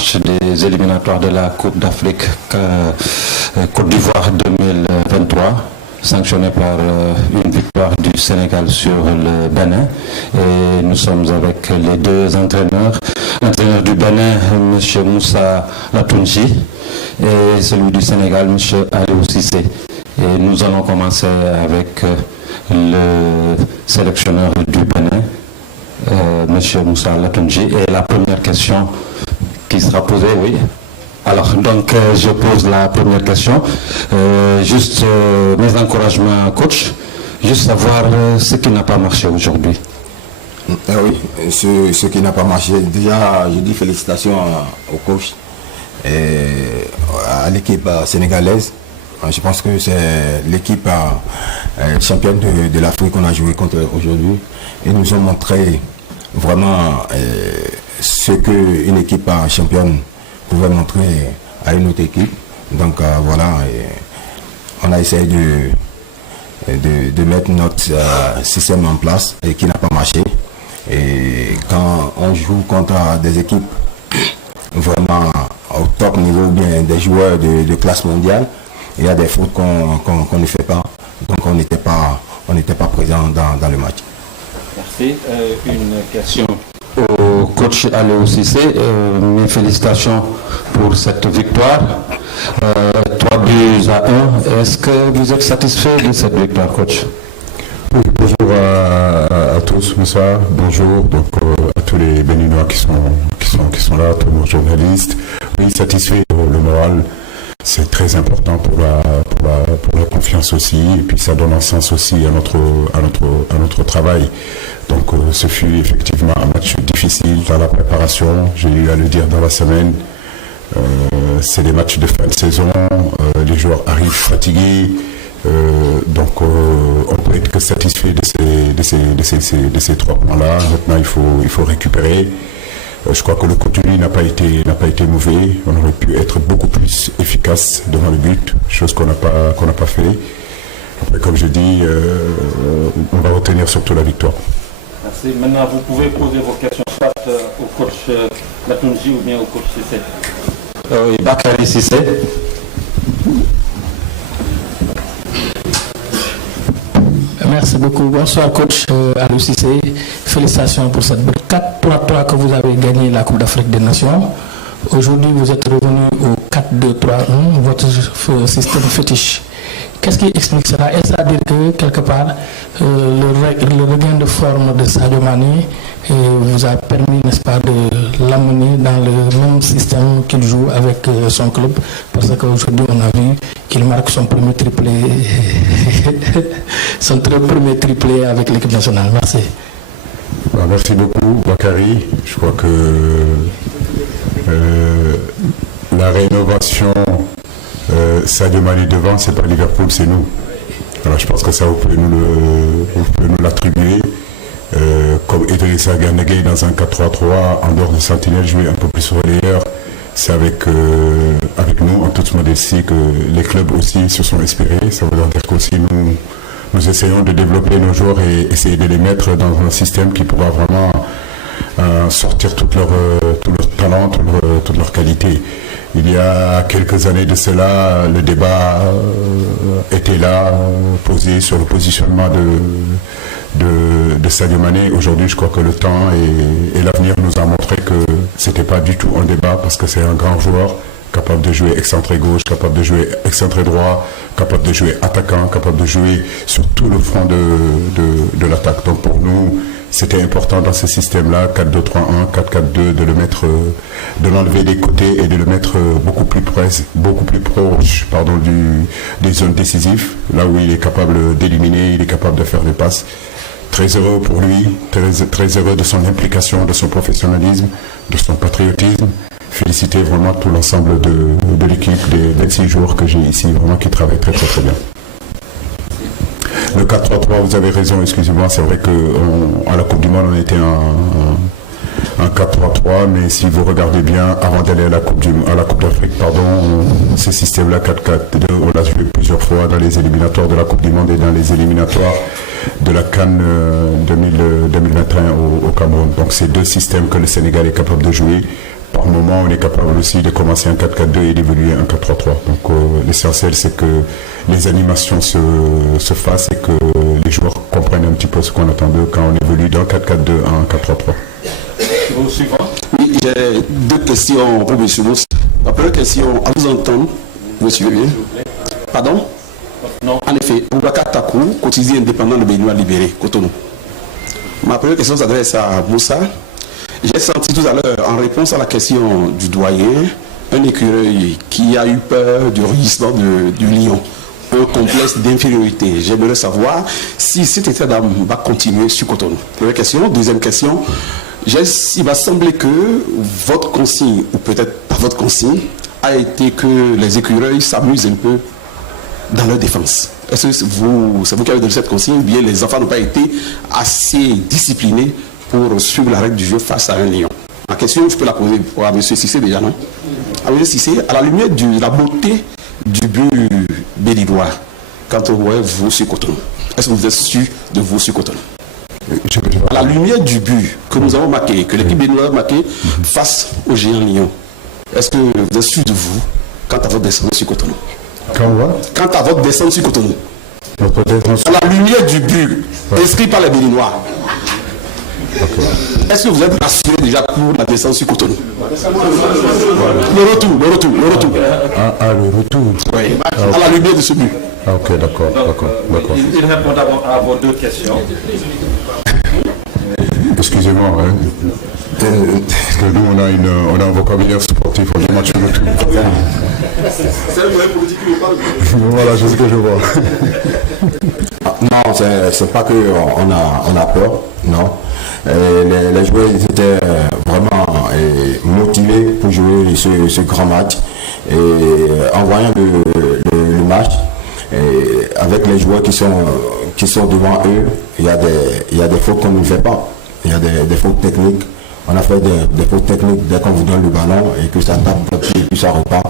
match des éliminatoires de la Coupe d'Afrique Côte d'Ivoire 2023, sanctionné par une victoire du Sénégal sur le Bénin. Et nous sommes avec les deux entraîneurs. L'entraîneur du Bénin, M. Moussa Latunji, et celui du Sénégal, M. Aliou Cissé. Et nous allons commencer avec le sélectionneur du Bénin, M. Moussa Latunji. Et la première question qui sera posée, oui. Alors, donc, je pose la première question. Juste mes encouragements, coach. Juste savoir ce qui n'a pas marché aujourd'hui. Oui, ce qui n'a pas marché. Déjà, je dis félicitations au coach et à l'équipe sénégalaise. Je pense que c'est l'équipe championne de l'Afrique qu'on a joué contre aujourd'hui. Ils nous ont montré vraiment ce qu'une équipe championne pouvait montrer à une autre équipe. Donc voilà, on a essayé de mettre notre système en place et qui n'a pas marché. Et quand on joue contre des équipes vraiment au top niveau, ou bien des joueurs de classe mondiale, il y a des fautes qu'on ne fait pas. Donc on n'était pas présent dans le match. Merci. Une question au coach Aliou Cissé. Mes félicitations pour cette victoire. 3 buts à 1. Est-ce que vous êtes satisfait de cette victoire, coach? Oui, bonjour à tous, Moussa. Bonjour donc, à tous les Béninois qui sont là, tous nos journalistes. Oui, satisfait. Le moral, c'est très important pour la confiance aussi. Et puis ça donne un sens aussi à notre travail. Donc ce fut effectivement un match difficile dans la préparation. J'ai eu à le dire dans la semaine. C'est des matchs de fin de saison. Les joueurs arrivent fatigués. Donc on peut être que satisfait de ces 3 points-là. Maintenant il faut récupérer. Je crois que le contenu n'a pas été mauvais. On aurait pu être beaucoup plus efficace devant le but, chose qu'on n'a pas fait. Après, comme je dis, on va retenir surtout la victoire. Merci. Maintenant, vous pouvez poser vos questions soit au coach Latunji ou bien au coach Cissé. Bakary Cissé. Merci beaucoup. Bonsoir coach Aliou Cissé. Félicitations pour cette 4-3-3 que vous avez gagné la Coupe d'Afrique des Nations. Aujourd'hui, vous êtes revenu au 4-2-3-1, votre système fétiche. Qu'est-ce qui explique cela? Est-ce à dire que quelque part le regain de forme de Sadio Mané vous a permis, n'est-ce pas, de l'amener dans le même système qu'il joue avec son club? Parce qu'aujourd'hui, on a vu qu'il marque son premier triplé, premier triplé avec l'équipe nationale. Merci. Merci beaucoup, Bakary. Je crois que la rénovation Sadio Mané devant, c'est pas Liverpool, c'est nous. Alors je pense que ça, vous pouvez nous l'attribuer. Comme Idrissa Gana Gueye dans un 4-3-3, en dehors de Sentinelle, jouer un peu plus relayeur. C'est avec nous, en toute modestie, que les clubs aussi se sont inspirés. Ça veut dire qu'aussi nous essayons de développer nos joueurs et essayer de les mettre dans un système qui pourra vraiment sortir tout leur talent, toute leur qualité. Il y a quelques années de cela, le débat était là, posé sur le positionnement de Sadio Mané. Aujourd'hui, je crois que le temps et l'avenir nous a montré que c'était pas du tout un débat parce que c'est un grand joueur capable de jouer excentré gauche, capable de jouer excentré droit, capable de jouer attaquant, capable de jouer sur tout le front de l'attaque. Donc pour nous, c'était important dans ce système-là, 4-2-3-1, 4-4-2, de l'enlever des côtés et de le mettre beaucoup plus proche, des zones décisives, là où il est capable d'éliminer, il est capable de faire des passes. Très heureux pour lui, très heureux de son implication, de son professionnalisme, de son patriotisme. Féliciter vraiment tout l'ensemble de l'équipe, des 26 joueurs que j'ai ici, vraiment qui travaillent très bien. Le 4-3-3, vous avez raison, excusez-moi, c'est vrai qu'à la Coupe du Monde, on était un 4-3-3, mais si vous regardez bien, avant d'aller à la Coupe d'Afrique, ce système-là, 4-4-2, on l'a joué plusieurs fois dans les éliminatoires de la Coupe du Monde et dans les éliminatoires de la CAN 2021 au Cameroun. Donc c'est deux systèmes que le Sénégal est capable de jouer. par moment, on est capable aussi de commencer un 4-4-2 et d'évoluer un 4-3-3. Donc l'essentiel, c'est que les animations se fassent et que les joueurs comprennent un petit peu ce qu'on attend d'eux quand on évolue d'un 4-4-2 à un 4-3-3. Oui, j'ai deux questions pour M. Moussa. La première question, à vous entendre, vous suivez bien? Pardon? Non. En effet, Boubacar Takou, quotidien indépendant de Béninois libéré, Cotonou. Ma première question s'adresse à Moussa. J'ai senti tout à l'heure, en réponse à la question du doyen, un écureuil qui a eu peur du rugissement du lion, un complexe d'infériorité. J'aimerais savoir si cet état d'âme va continuer sur Cotonou. Première question. Deuxième question. Il m'a semblé que votre consigne, ou peut-être pas votre consigne, a été que les écureuils s'amusent un peu dans leur défense. Est-ce que c'est vous qui avez donné cette consigne, ou bien les enfants n'ont pas été assez disciplinés pour suivre la règle du jeu face à un lion? Ma question, je peux la poser à M. Cissé déjà, non? À M. Cissé, à la lumière de la beauté du but béninois, quand on voit vous sur Cotonou, est-ce que vous êtes sûr de vous sur Cotonou? À la lumière du but que nous avons marqué, que l'équipe béninoise a marqué face au géant lion, est-ce que vous êtes sûr de vous quant à votre descente sur Cotonou? Quant à votre descente sur Cotonou, à la lumière du but inscrit par les Béninois, est-ce que vous êtes rassuré déjà pour la descente sur Cotonou? Le retour. Le retour. Oui, à la lumière de ce but. Ah, ok, d'accord. Il répond d'abord à vos deux questions. Excusez-moi, hein. Parce que nous, on a un vocabulaire sportif, on dit match retour. C'est le vrai politique qui nous parle. Voilà, c'est ce que je vois. Non, c'est pas qu'on a peur, non. Les joueurs ils étaient vraiment motivés pour jouer ce grand match. Et en voyant le match, avec les joueurs qui sont devant eux, il y a des fautes qu'on ne fait pas. Il y a des fautes techniques. On a fait des fautes techniques dès qu'on vous donne le ballon et que ça tape et puis ça repart.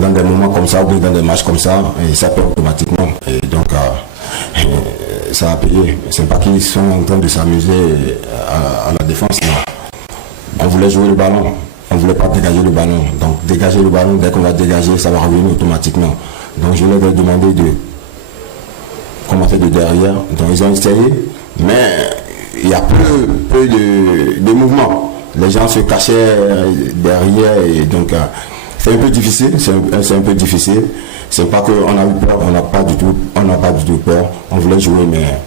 Dans des moments comme ça, ou dans des matchs comme ça, et ça perd automatiquement. Et donc, ça a payé. C'est pas qu'ils sont en train de s'amuser à la défense. Non. On voulait jouer le ballon. On ne voulait pas dégager le ballon. Donc, dégager le ballon, dès qu'on va dégager, ça va revenir automatiquement. Donc, je leur ai demandé de commencer de derrière. Donc, ils ont essayé, mais il y a peu de mouvement. Les gens se cachaient derrière et donc c'est un peu difficile. C'est un peu difficile. C'est pas qu'on a eu peur, on n'a pas du tout peur. On voulait jouer, mais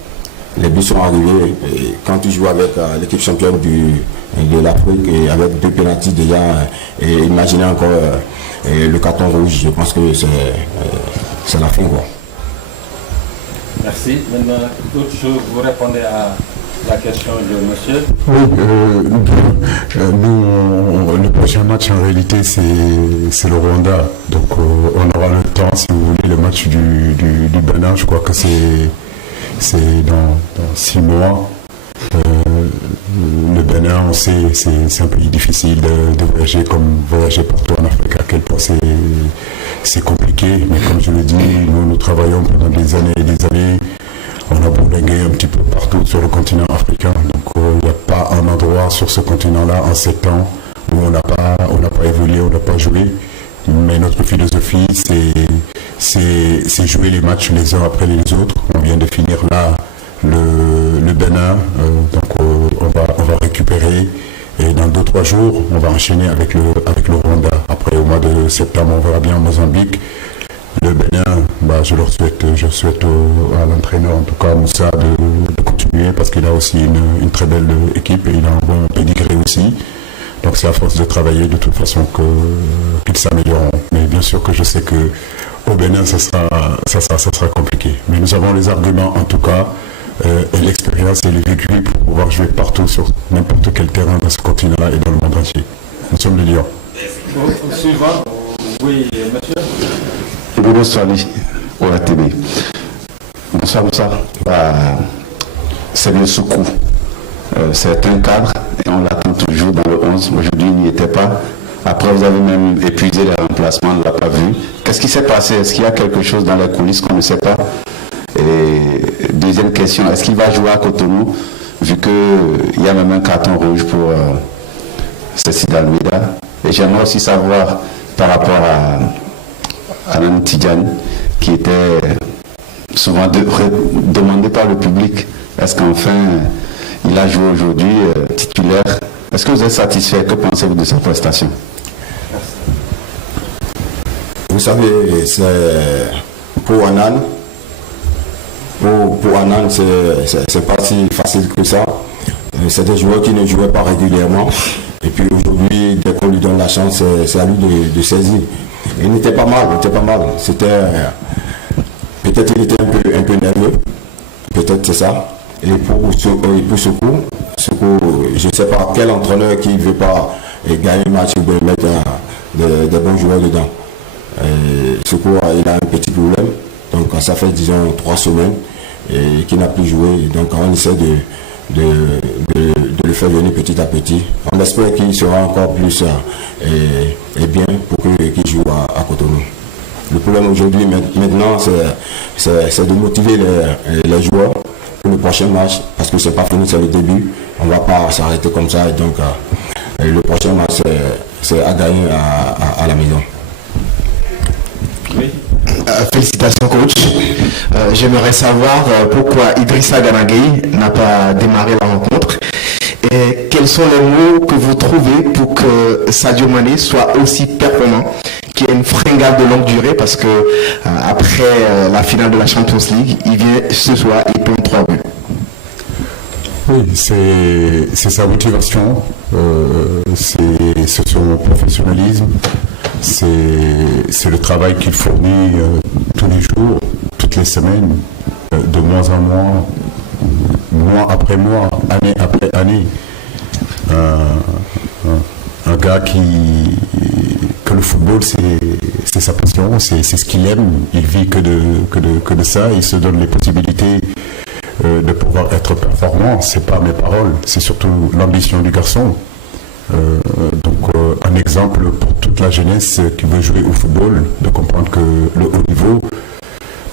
les buts sont arrivés. Et quand tu joues avec l'équipe championne de l'Afrique et avec 2 pénaltys déjà, et imaginez encore le carton rouge, je pense que c'est la fin, quoi. Merci. Maintenant, vous répondez à la question de monsieur. Oui, nous, le prochain match en réalité c'est le Rwanda. Donc on aura le temps, si vous voulez, le match du Bénin, je crois que c'est dans 6 mois. Le Bénin, on sait, c'est un pays difficile de voyager, comme voyager partout en Afrique, à quel point c'est compliqué. Mais comme je le dis, nous travaillons pendant des années et des années. On a bourlingué un petit peu partout sur le continent africain. Donc il n'y a pas un endroit sur ce continent-là en 7 ans où on n'a pas évolué, on n'a pas joué. Mais notre philosophie, c'est jouer les matchs les uns après les autres. On vient de finir là le Bénin, donc on va récupérer. Et dans 2-3 jours, on va enchaîner avec le Rwanda. Après, au mois de septembre, on verra bien Mozambique. Le Bénin, je souhaite à l'entraîneur, en tout cas à Moussa, de continuer parce qu'il a aussi une très belle équipe et il a un bon pédigré aussi. Donc c'est à force de travailler de toute façon qu'ils s'amélioreront. Mais bien sûr que je sais qu'au Bénin, ça sera compliqué. Mais nous avons les arguments en tout cas, et l'expérience et le vécu pour pouvoir jouer partout sur n'importe quel terrain dans ce continent-là et dans le monde entier. Nous sommes les Lions. Suivant, oui, monsieur. Bonsoir, ORTB. Bonsoir, Moussa. C'est bien Soukou. C'est un cadre et on l'attend toujours dans le 11. Aujourd'hui, il n'y était pas. Après, vous avez même épuisé les remplacements, on ne l'a pas vu. Qu'est-ce qui s'est passé? Est-ce qu'il y a quelque chose dans les coulisses qu'on ne sait pas? Et deuxième question, est-ce qu'il va jouer à Cotonou, vu qu'il y a même un carton rouge pour Cécile Almeida. Et j'aimerais aussi savoir par rapport à Nani Tidjane, qui était souvent demandé par le public, est-ce qu'enfin il a joué aujourd'hui titulaire? Est-ce que vous êtes satisfait? Que pensez-vous de sa prestation? Vous savez, c'est pour Anan, c'est pas si facile que ça. C'est des joueurs qui ne jouaient pas régulièrement. Et puis aujourd'hui, dès qu'on lui donne la chance, c'est à lui de saisir. Il n'était pas mal, C'était peut-être il était un peu nerveux. Peut-être c'est ça. Et pour ce coup, je ne sais pas quel entraîneur qui ne veut pas gagner un match ou mettre des bons joueurs dedans. Secours, il a un petit problème. Donc ça fait disons 3 semaines et qu'il n'a plus joué. Donc on essaie de le faire venir petit à petit. On espère qu'il sera encore plus et bien pour qu'il joue à Cotonou. Le problème aujourd'hui maintenant c'est de motiver les joueurs pour le prochain match parce que c'est pas fini, c'est le début. On ne va pas s'arrêter comme ça et donc le prochain match c'est à gagner à la maison. Oui. Félicitations coach. J'aimerais savoir pourquoi Idrissa Gana Gueye n'a pas démarré la rencontre et quels sont les mots que vous trouvez pour que Sadio Mané soit aussi performant, qu'il y ait une fringale de longue durée parce que après la finale de la Champions League, il vient ce soir et plante 3 buts. Oui, c'est sa motivation, c'est son professionnalisme, c'est le travail qu'il fournit tous les jours, toutes les semaines, de mois en mois, mois après mois, année après année. Un gars que le football c'est sa passion, c'est ce qu'il aime, il vit que de ça, il se donne les possibilités de pouvoir être performant. C'est pas mes paroles, c'est surtout l'ambition du garçon. Donc un exemple pour toute la jeunesse qui veut jouer au football, de comprendre que le haut niveau,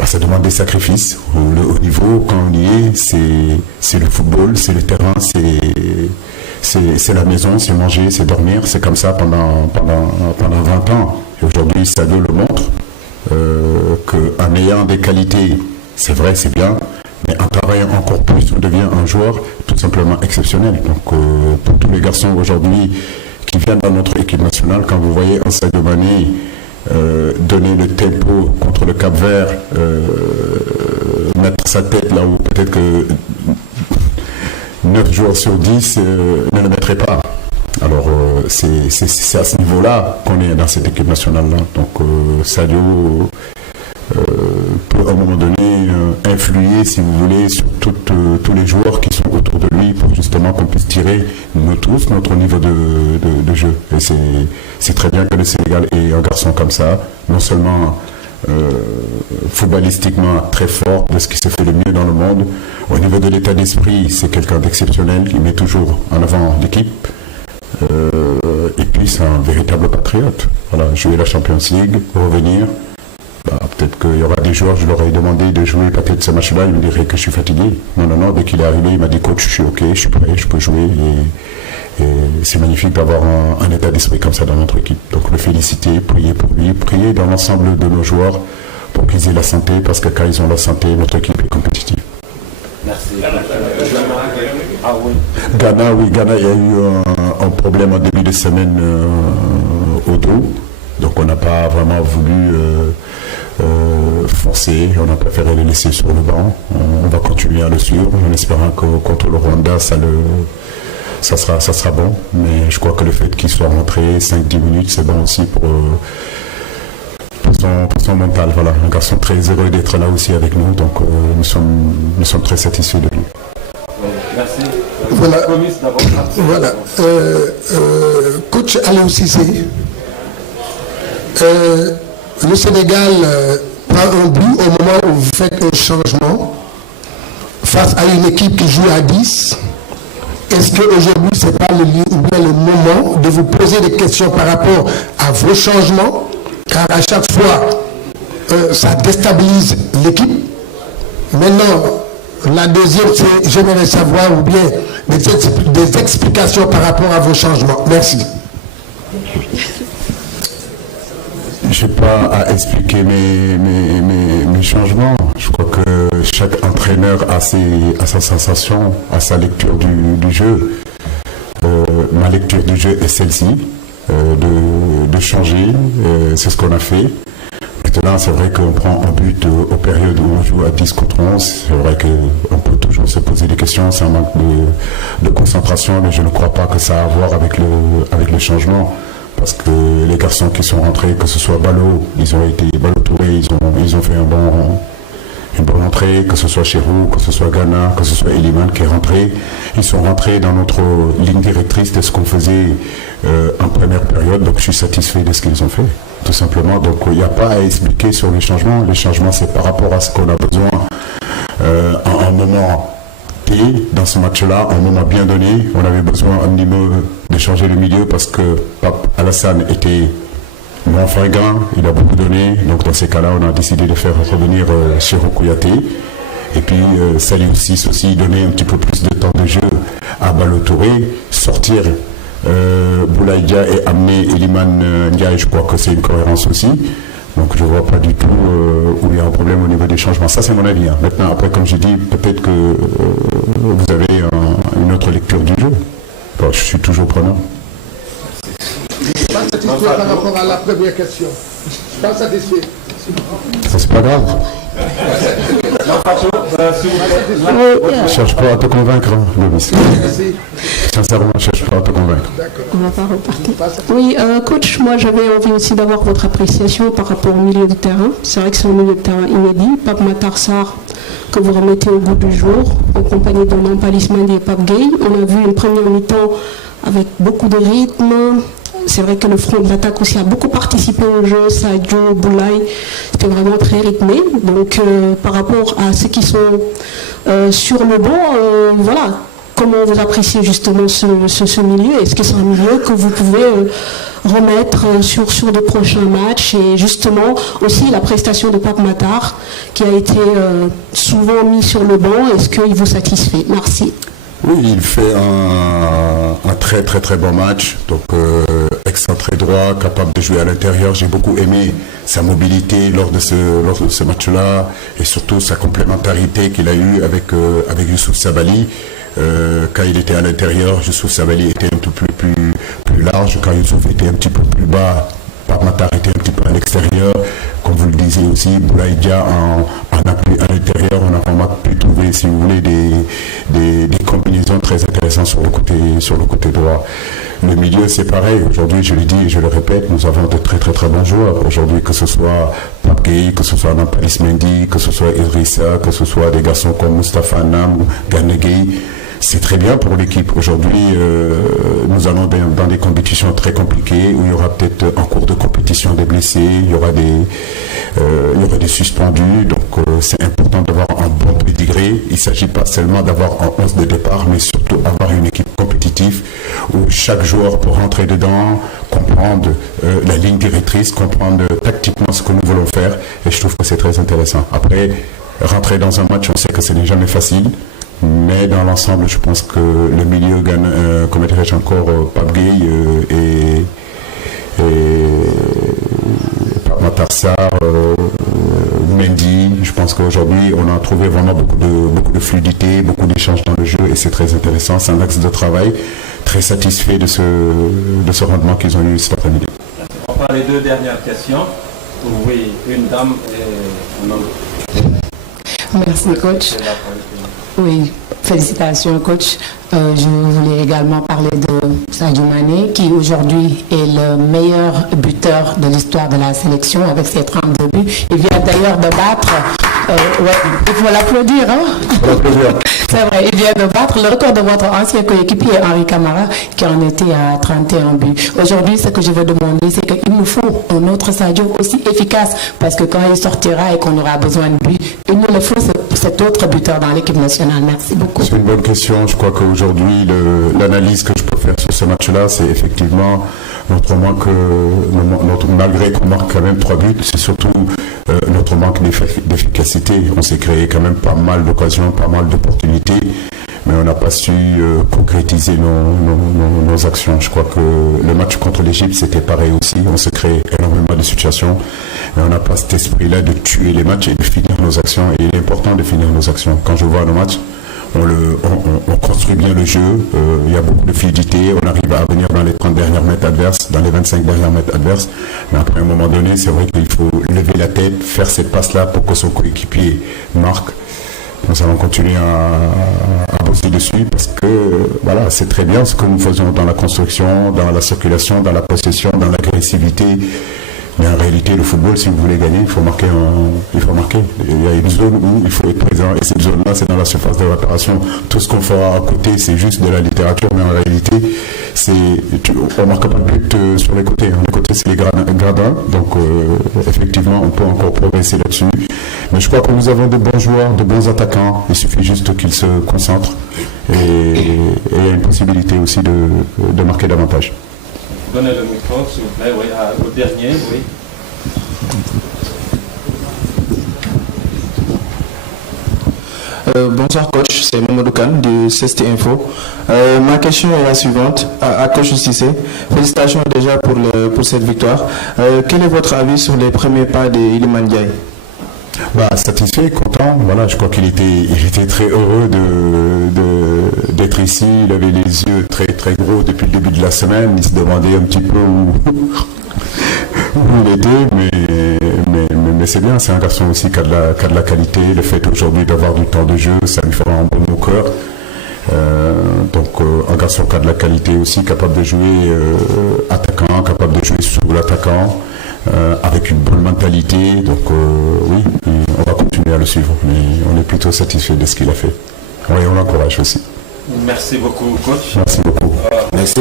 ça demande des sacrifices. Le haut niveau, quand on y est, c'est le football, c'est le terrain, c'est la maison, c'est manger, c'est dormir. C'est comme ça pendant 20 ans. Et aujourd'hui, Sadio le montre qu'en ayant des qualités, c'est vrai, c'est bien, mais en travaillant encore plus, on devient un joueur tout simplement exceptionnel. Donc pour tous les garçons aujourd'hui qui viennent dans notre équipe nationale, quand vous voyez un Sadio Mané donner le tempo contre le Cap-Vert, mettre sa tête là où peut-être que 9 joueurs sur 10 ne le mettraient pas. Alors c'est à ce niveau-là qu'on est dans cette équipe nationale-là. Donc Sadio peut à un moment donné influer, si vous voulez, sur tous les joueurs qui sont autour de lui pour justement qu'on puisse tirer, nous tous, notre niveau de jeu. Et c'est très bien que le Sénégal ait un garçon comme ça, non seulement footballistiquement très fort, de ce qui se fait le mieux dans le monde. Au niveau de l'état d'esprit, c'est quelqu'un d'exceptionnel, il met toujours en avant l'équipe. Et puis c'est un véritable patriote. Voilà, jouer la Champions League, revenir. Peut-être qu'il y aura des joueurs, je leur ai demandé de jouer peut-être ce match-là, ils me diraient que je suis fatigué. Non, dès qu'il est arrivé, il m'a dit coach, je suis ok, je suis prêt, je peux jouer. Et c'est magnifique d'avoir un état d'esprit comme ça dans notre équipe. Donc le féliciter, prier pour lui, prier dans l'ensemble de nos joueurs pour qu'ils aient la santé, parce que quand ils ont la santé, notre équipe est compétitive. Merci. Ah oui. Ghana, il y a eu un problème en début de semaine au dos. Donc on n'a pas vraiment voulu forcer, on a préféré le laisser sur le banc. On va continuer à le suivre en espérant que contre le Rwanda ça sera bon. Mais je crois que le fait qu'il soit rentré 5-10 minutes, c'est bon aussi pour son mental. Voilà, un garçon très heureux d'être là aussi avec nous, donc nous sommes très satisfaits de lui. Merci. Voilà. Coach Aliou Cissé, le Sénégal prend un but au moment où vous faites un changement face à une équipe qui joue à 10. Est-ce qu'aujourd'hui, ce n'est pas le lieu ou bien le moment de vous poser des questions par rapport à vos changements, car à chaque fois, ça déstabilise l'équipe. Maintenant, La deuxième, c'est j'aimerais savoir ou bien des explications par rapport à vos changements. Merci. Je n'ai pas à expliquer mes changements. Je crois que chaque entraîneur a sa sensation, a sa lecture du jeu. Ma lecture du jeu est celle-ci, de changer. C'est ce qu'on a fait. Maintenant, c'est vrai qu'on prend un but aux périodes où on joue à 10 contre 11. C'est vrai qu'on peut toujours se poser des questions. C'est un manque de concentration, mais je ne crois pas que ça a à voir avec le changement. Parce que les garçons qui sont rentrés, que ce soit Balo, ils ont été Balo Touré, ils ont fait une bonne entrée, que ce soit Chérou, que ce soit Ghana, que ce soit Eliman qui est rentré. Ils sont rentrés dans notre ligne directrice de ce qu'on faisait en première période. Donc je suis satisfait de ce qu'ils ont fait, tout simplement. Donc il n'y a pas à expliquer sur les changements. Les changements, c'est par rapport à ce qu'on a besoin en un moment T dans ce match-là, un moment bien donné. On avait besoin un minimum de changer le milieu parce que Pape Alassane était moins fringant, il a beaucoup donné. Donc dans ces cas-là, on a décidé de faire revenir Chérou Kouyaté. Et puis Salih aussi donner un petit peu plus de temps de jeu à Balo Touré, sortir Boulaïdia et amener Eliman Ndiaye. Je crois que c'est une cohérence aussi. Donc je ne vois pas du tout où il y a un problème au niveau des changements. Ça, c'est mon avis. Hein. Maintenant, après, comme je dis, peut-être que vous avez une autre lecture du jeu. Bon, je suis toujours prenant. Pas satisfait par rapport à la première question. Pas satisfait. Ça, c'est pas grave. Je ne cherche pas à te convaincre, hein, Lovis. Sincèrement, je ne cherche pas à te convaincre. On va pas repartir. Oui, coach, moi j'avais envie aussi d'avoir votre appréciation par rapport au milieu de terrain. C'est vrai que c'est un milieu de terrain inédit. Pape Matar Sarr, que vous remettez au bout du jour, en compagnie de Nampalys Mendy et Pape Gueye. On a vu une première mi-temps avec beaucoup de rythme. C'est vrai que le front de l'attaque aussi a beaucoup participé au jeu. Sadio, Boulaye, c'était vraiment très rythmé. Donc par rapport à ceux qui sont sur le banc, voilà, comment vous appréciez justement ce milieu? Est-ce que c'est un milieu que vous pouvez remettre sur de prochains matchs? Et justement aussi la prestation de Pape Matar qui a été souvent mis sur le banc, est-ce qu'il vous satisfait? Merci. Oui, il fait un très très très bon match, donc excentré droit, capable de jouer à l'intérieur. J'ai beaucoup aimé sa mobilité lors de ce match-là et surtout sa complémentarité qu'il a eue avec Youssouf Sabaly. Quand il était à l'intérieur, Youssouf Sabaly était un tout plus large. Quand Youssouf était un petit peu plus bas, Pape Matar était un petit peu à l'extérieur. Comme vous le disiez aussi, Boulaïdia en appui à l'intérieur, on a vraiment pu trouver, si vous voulez, des combinaisons très intéressantes sur le côté droit. Le milieu, c'est pareil. Aujourd'hui, je le dis et je le répète, nous avons de très très très bons joueurs. Aujourd'hui, que ce soit Pape Gueye, que ce soit Nampalys Mendy, que ce soit Idrissa, que ce soit des garçons comme Moustapha Nam, Gana Gueye, c'est très bien pour l'équipe. Aujourd'hui, nous allons dans des compétitions très compliquées où il y aura peut-être en cours de compétition des blessés, il y aura des suspendus. Donc, c'est important d'avoir un bon pédigré. Il ne s'agit pas seulement d'avoir un 11 de départ, mais surtout avoir une équipe compétitive où chaque joueur peut rentrer dedans, comprendre la ligne directrice, comprendre tactiquement ce que nous voulons faire. Et je trouve que c'est très intéressant. Après, rentrer dans un match, on sait que ce n'est jamais facile. Mais dans l'ensemble, je pense que le milieu gagne, comme dirais-je encore, Pape Gueye et Pape Matar Sarr, Mendy. Je pense qu'aujourd'hui, on a trouvé vraiment beaucoup de fluidité, beaucoup d'échanges dans le jeu et c'est très intéressant. C'est un axe de travail. Très satisfait de ce rendement qu'ils ont eu cet après-midi. On prend les deux dernières questions. Oui, une dame et un homme. Merci, coach. Oui, félicitations, coach. Je voulais également parler de Sadio Mané, qui aujourd'hui est le meilleur buteur de l'histoire de la sélection avec ses 32 buts. Il vient d'ailleurs de battre, il faut l'applaudir, hein? C'est vrai, il vient de battre le record de votre ancien coéquipier Henri Camara, qui en était à 31 buts. Aujourd'hui, ce que je veux demander, c'est qu'il nous faut un autre Sadio aussi efficace, parce que quand il sortira et qu'on aura besoin de buts, il nous le faut cet autre buteur dans l'équipe nationale. Merci beaucoup. C'est une bonne question. Je crois qu'aujourd'hui, l'analyse que je peux faire sur ce match-là, c'est effectivement malgré qu'on marque quand même 3 buts, c'est surtout notre manque d'efficacité. On s'est créé quand même pas mal d'occasions, pas mal d'opportunités, mais on n'a pas su concrétiser nos actions. Je crois que le match contre l'Égypte, c'était pareil aussi. On s'est créé énormément de situations, mais on n'a pas cet esprit-là de tuer les matchs et de finir nos actions. Et il est important de finir nos actions. Quand je vois nos matchs, on construit bien le jeu, il y a beaucoup de fluidité, on arrive à venir dans les 30 dernières mètres adverses, dans les 25 dernières mètres adverses, mais après un moment donné, c'est vrai qu'il faut lever la tête, faire ces passes-là pour que son coéquipier marque. Nous allons continuer à bosser dessus parce que voilà, c'est très bien ce que nous faisons dans la construction, dans la circulation, dans la possession, dans l'agressivité. Mais en réalité, le football, si vous voulez gagner, il faut marquer. Il y a une zone où il faut être présent et cette zone-là, c'est dans la surface de réparation. Tout ce qu'on fera à côté, c'est juste de la littérature, mais en réalité, on ne marque pas de but sur les côtés. Les côtés, c'est les gradins. Donc, effectivement, on peut encore progresser là-dessus. Mais je crois que nous avons de bons joueurs, de bons attaquants. Il suffit juste qu'ils se concentrent. Et il y a une possibilité aussi de marquer davantage. Donnez le micro, s'il vous plaît, oui, au dernier, oui. Bonsoir coach, c'est Mamadou Kane de CST Info. Ma question est la suivante, à coach Cissé. Félicitations déjà pour cette victoire. Quel est votre avis sur les premiers pas d'Iliman Ndiaye? Satisfait, content. Voilà, je crois qu'il était très heureux d'être ici. Il avait les yeux très très gros depuis le début de la semaine. Il se demandait un petit peu où il était, mais c'est bien. C'est un garçon aussi qui a de la qualité. Le fait aujourd'hui d'avoir du temps de jeu, ça lui fera un bon au cœur. Donc un garçon qui a de la qualité aussi, capable de jouer attaquant, capable de jouer sous l'attaquant. Avec une bonne mentalité, donc oui, on va continuer à le suivre, mais on est plutôt satisfait de ce qu'il a fait. Oui, on l'encourage aussi. Merci beaucoup, coach. Merci beaucoup. Merci.